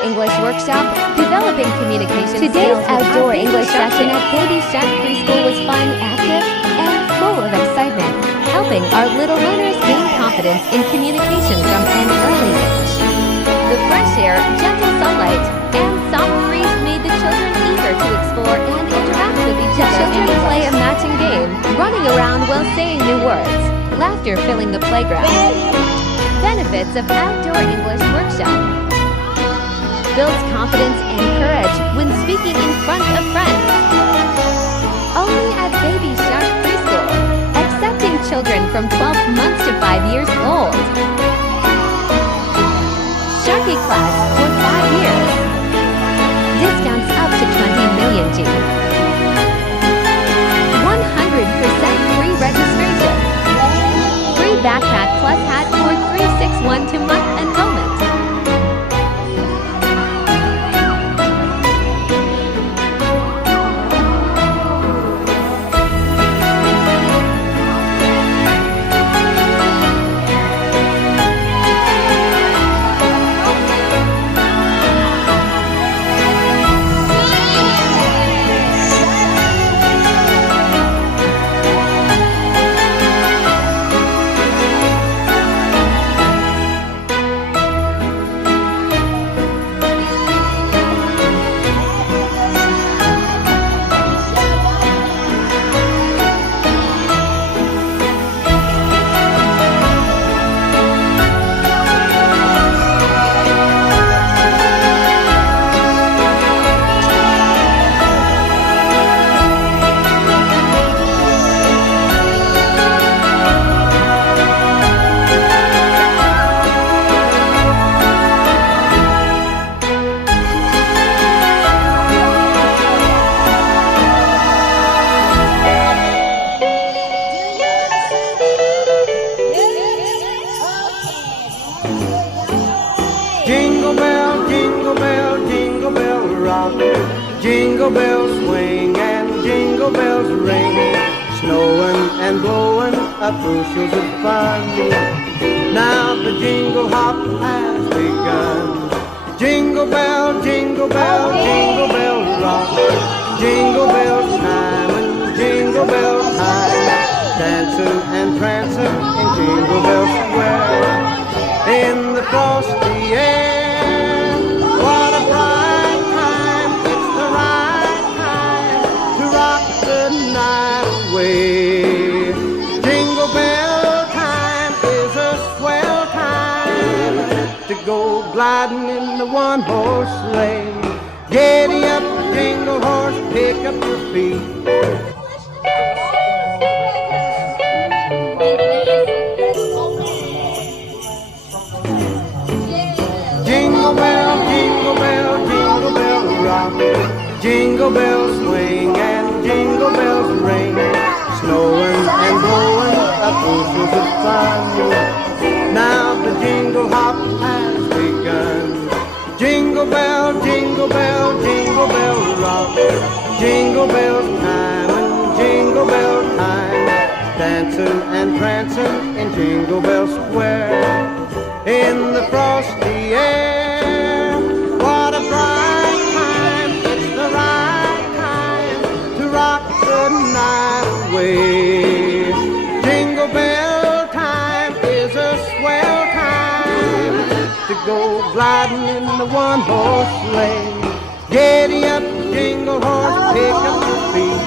English workshop, developing communication skills. Today's outdoor English session at Baby Shark Preschool was fun, active, and full of excitement, helping our little learners gain confidence in communication from an early age. The fresh air, gentle sunlight, and soft breeze made the children eager to explore and interact with each other. Children play a matching game, running around while saying new words, laughter filling the playground. Benefits of outdoor English workshop: builds confidence and courage when speaking in front of friends. Only at Baby Shark Preschool, accepting children from 12 months to 5 years old. Sharky Class for 5 years. Discounts up to 20 million G. 100% free registration. Free backpack plus hat for 361 to month enrollment. Jingle bell, jingle bell, jingle bell rock. Jingle bells swing and jingle bells ring. Snowing and blowing up bushels of fun. Now the jingle hop has begun. Jingle bell, jingle bell, jingle bell rock. Jingle bells chime and jingle bell time. Dancing and prancing in Jingle Bell Square. In the frosty air, what a bright time, it's the right time to rock the night away. Jingle bell time is a swell time to go gliding in the one-horse sleigh. Giddy up, jingle horse, pick up your feet. Jingle bell, jingle bell, jingle bell rock. Jingle bells swing and jingle bells ring. Snowing and blowing up bushels of fun. Now the jingle hop has begun. Jingle bell, jingle bell, jingle bell rock. Jingle bells time and jingle bell time. Dancing and prancing in Jingle Bell Square. In the frosty air, what a bright time, it's the right time to rock the night away. Jingle bell time is a swell time to go gliding in the one-horse sleigh. Giddy up, jingle horse, pick up your feet.